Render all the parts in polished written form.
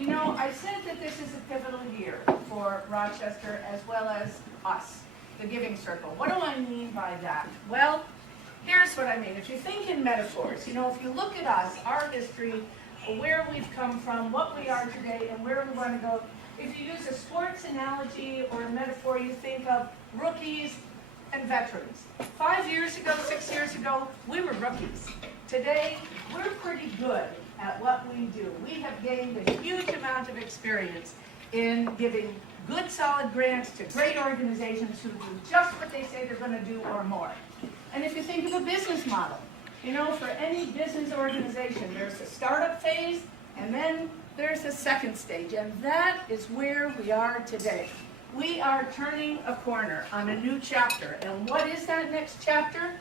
You know, I said that this is a pivotal year for Rochester as well as us, the Giving Circle. What do I mean by that? Well, here's what I mean. If you think in metaphors, you know, if you look at us, our history, where we've come from, what we are today, and where we want to go, if you use a sports analogy or a metaphor, you think of rookies and veterans. 5 years ago, 6 years ago, we were rookies. Today, we're pretty good at what we do. We have gained a huge amount of experience in giving good, solid grants to great organizations who do just what they say they're going to do or more. And if you think of a business model, you know, for any business organization, there's a startup phase, and then there's a second stage, and that is where we are today. We are turning a corner on a new chapter, and what is that next chapter?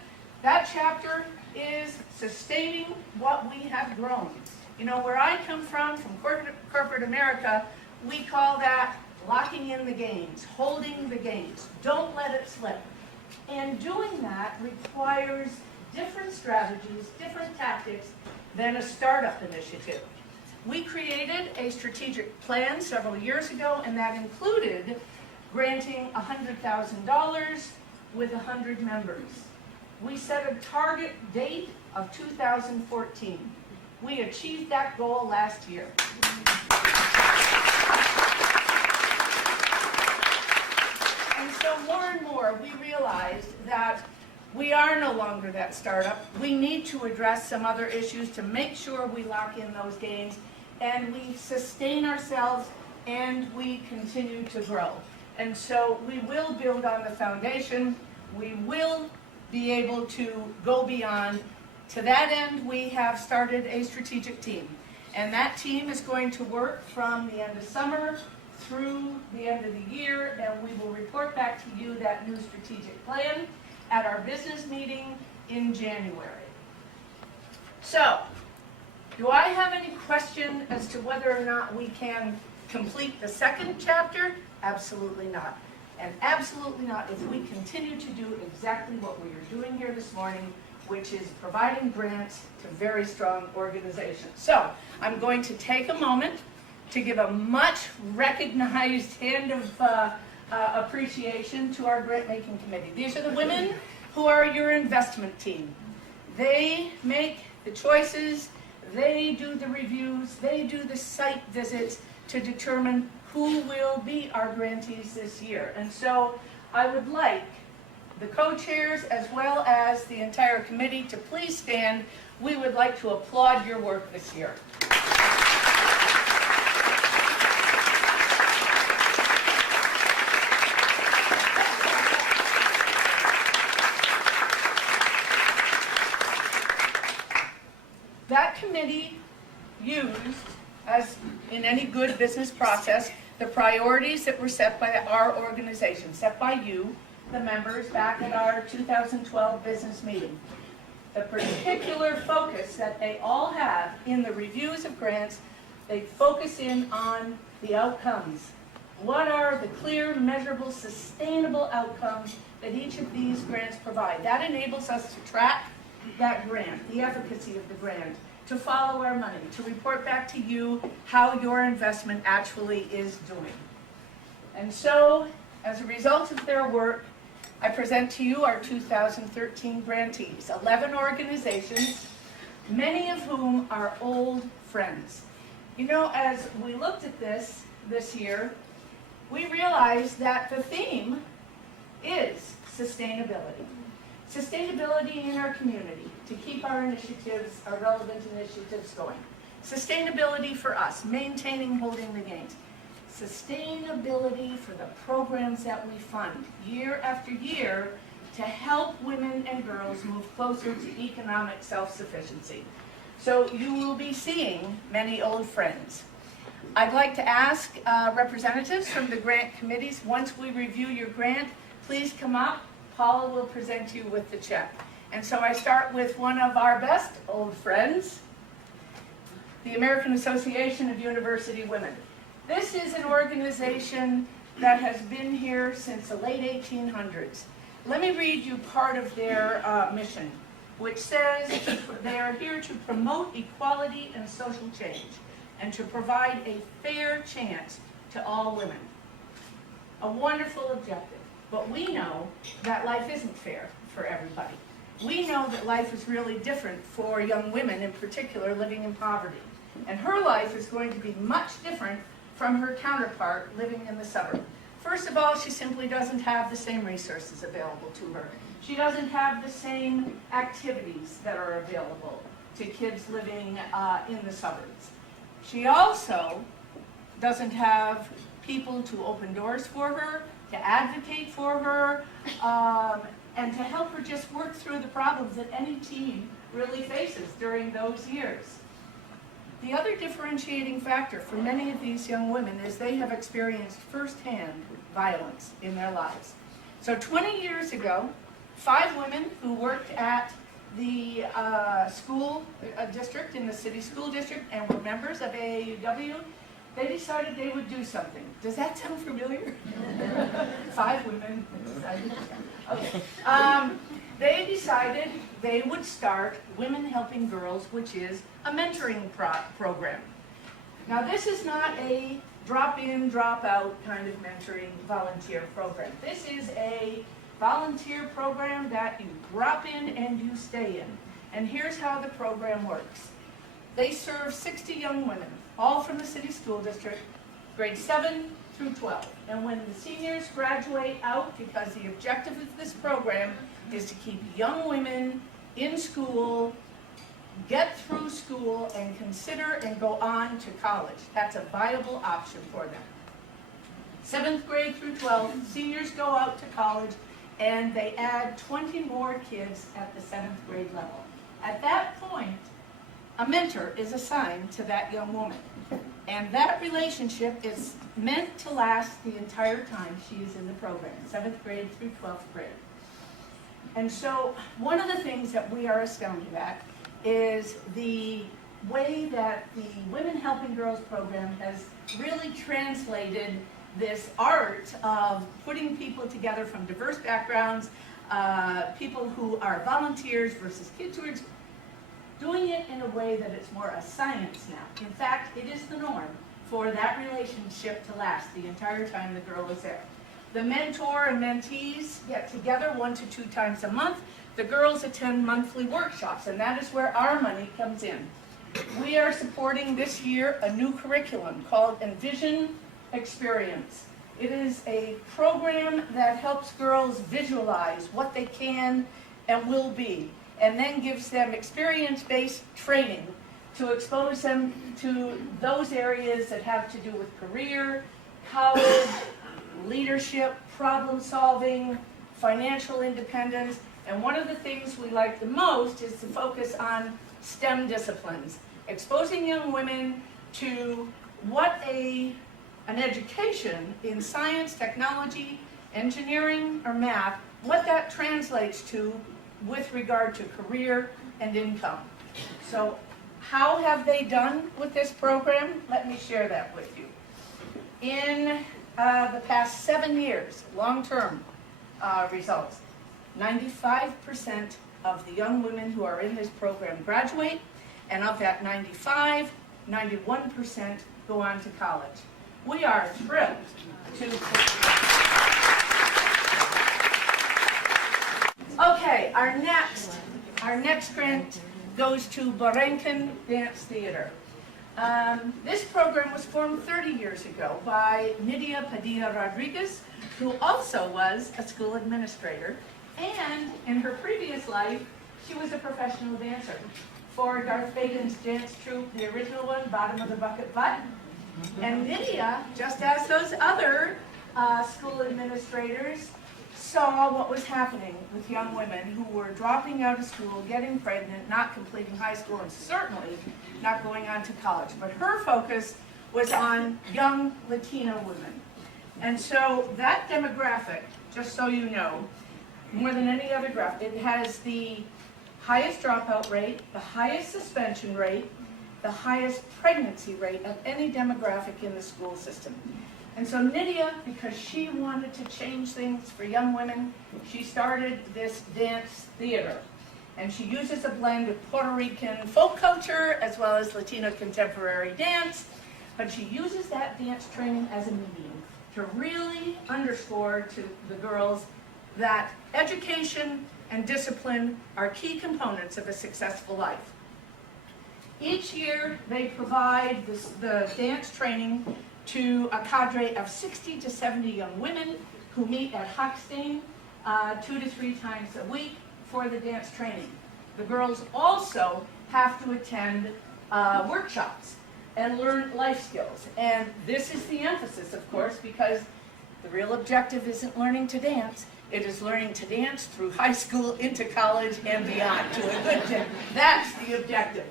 That chapter is sustaining what we have grown. You know, where I come from corporate America, we call that locking in the gains, holding the gains. Don't let it slip. And doing that requires different strategies, different tactics than a startup initiative. We created a strategic plan several years ago, and that included granting $100,000 with 100 members. We set a target date of 2014. We achieved that goal last year. And so more and more we realized that we are no longer that startup. We need to address some other issues to make sure we lock in those gains and we sustain ourselves and we continue to grow. And so we will build on the foundation. We will be able to go beyond. To that end, we have started a strategic team. And that team is going to work from the end of summer through the end of the year, and we will report back to you that new strategic plan at our business meeting in January. So, do I have any question as to whether or not we can complete the second chapter? Absolutely not. And absolutely not if we continue to do exactly what we are doing here this morning, which is providing grants to very strong organizations. So, I'm going to take a moment to give a much recognized hand of appreciation to our grant making committee. These are the women who are your investment team. They make the choices, they do the reviews, they do the site visits to determine who will be our grantees this year. And so I would like the co-chairs as well as the entire committee to please stand. We would like to applaud your work this year. That committee used, as in any good business process, the priorities that were set by our organization, set by you, the members, back at our 2012 business meeting. The particular focus that they all have in the reviews of grants, they focus in on the outcomes. What are the clear, measurable, sustainable outcomes that each of these grants provide? That enables us to track that grant, the efficacy of the grant, to follow our money, to report back to you how your investment actually is doing. And so, as a result of their work, I present to you our 2013 grantees, 11 organizations, many of whom are old friends. You know, as we looked at this year, we realized that the theme is sustainability. Sustainability in our community, to keep our initiatives, our relevant initiatives going. Sustainability for us, maintaining, holding the gains. Sustainability for the programs that we fund year after year to help women and girls move closer to economic self-sufficiency. So you will be seeing many old friends. I'd like to ask representatives from the grant committees, once we review your grant, please come up. Paula will present you with the check. And so I start with one of our best old friends, the American Association of University Women. This is an organization that has been here since the late 1800s. Let me read you part of their mission, which says they are here to promote equality and social change, and to provide a fair chance to all women. A wonderful objective. But we know that life isn't fair for everybody. We know that life is really different for young women, in particular, living in poverty. And her life is going to be much different from her counterpart living in the suburb. First of all, she simply doesn't have the same resources available to her. She doesn't have the same activities that are available to kids living in the suburbs. She also doesn't have people to open doors for her, to advocate for her, and to help her just work through the problems that any teen really faces during those years. The other differentiating factor for many of these young women is they have experienced firsthand violence in their lives. So 20 years ago, 5 women who worked at the school district, in the city school district, and were members of AAUW, they decided they would do something. Does that sound familiar? 5 women decided. Okay. They decided they would start Women Helping Girls, which is a mentoring program. Now, this is not a drop-in, drop-out kind of mentoring volunteer program. This is a volunteer program that you drop in and you stay in. And here's how the program works. They serve 60 young women, all from the city school district, grades 7 through 12. And when the seniors graduate out, because the objective of this program is to keep young women in school, get through school, and consider and go on to college. That's a viable option for them. 7th grade through 12th, seniors go out to college, and they add 20 more kids at the 7th grade level. At that point, a mentor is assigned to that young woman. And that relationship is meant to last the entire time she is in the program, 7th grade through 12th grade. And so one of the things that we are astounded at is the way that the Women Helping Girls program has really translated this art of putting people together from diverse backgrounds, people who are volunteers versus kids who are doing it in a way that it's more a science now. In fact, it is the norm for that relationship to last the entire time the girl is there. The mentor and mentees get together 1 to 2 times a month. The girls attend monthly workshops, and that is where our money comes in. We are supporting this year a new curriculum called Envision Experience. It is a program that helps girls visualize what they can and will be, and then gives them experience-based training to expose them to those areas that have to do with career, college, leadership, problem solving, financial independence. And one of the things we like the most is to focus on STEM disciplines, exposing young women to what an education in science, technology, engineering, or math, what that translates to with regard to career and income. So how have they done with this program? Let me share that with you. In the past 7 years, long-term results, 95% of the young women who are in this program graduate, and of that 95, 91% go on to college. We are thrilled to... Okay, our next grant goes to Borenken Dance Theater. This program was formed 30 years ago by Nydia Padilla Rodriguez, who also was a school administrator, and in her previous life, she was a professional dancer for Darth Vader's dance troupe, the original one, Bottom of the Bucket Butt. And Nydia, just as those other school administrators, saw what was happening with young women who were dropping out of school, getting pregnant, not completing high school, and certainly not going on to college. But her focus was on young Latino women. And so that demographic, just so you know, more than any other graph, it has the highest dropout rate, the highest suspension rate, the highest pregnancy rate of any demographic in the school system. And so Nydia, because she wanted to change things for young women, she started this dance theater. And she uses a blend of Puerto Rican folk culture as well as Latino contemporary dance. But she uses that dance training as a medium to really underscore to the girls that education and discipline are key components of a successful life. Each year, they provide the dance training to a cadre of 60 to 70 young women who meet at Hochstein 2 to 3 times a week for the dance training. The girls also have to attend workshops and learn life skills. And this is the emphasis, of course, because the real objective isn't learning to dance. It is learning to dance through high school, into college, and beyond to a good tip. That's the objective.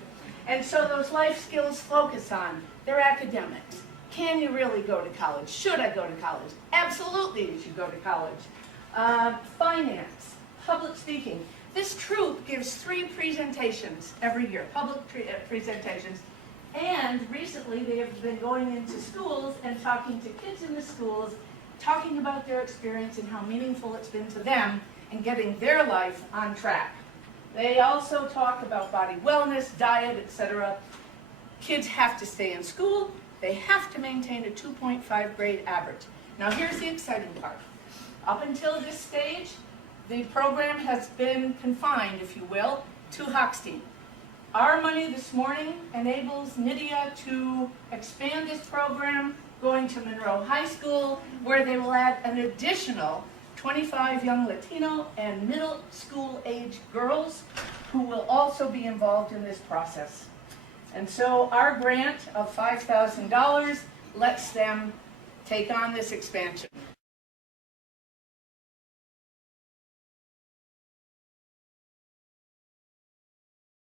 And so those life skills focus on their academics. Can you really go to college? Should I go to college? Absolutely you should go to college. Finance, public speaking. This troupe gives 3 presentations every year, public presentations. And recently they have been going into schools and talking to kids in the schools, talking about their experience and how meaningful it's been to them and getting their life on track. They also talk about body wellness, diet, etc. Kids have to stay in school. They have to maintain a 2.5 grade average. Now here's the exciting part. Up until this stage, the program has been confined, if you will, to Hochstein. Our money this morning enables Nydia to expand this program, going to Monroe High School, where they will add an additional 25 young Latino and middle school age girls who will also be involved in this process. And so our grant of $5,000 lets them take on this expansion.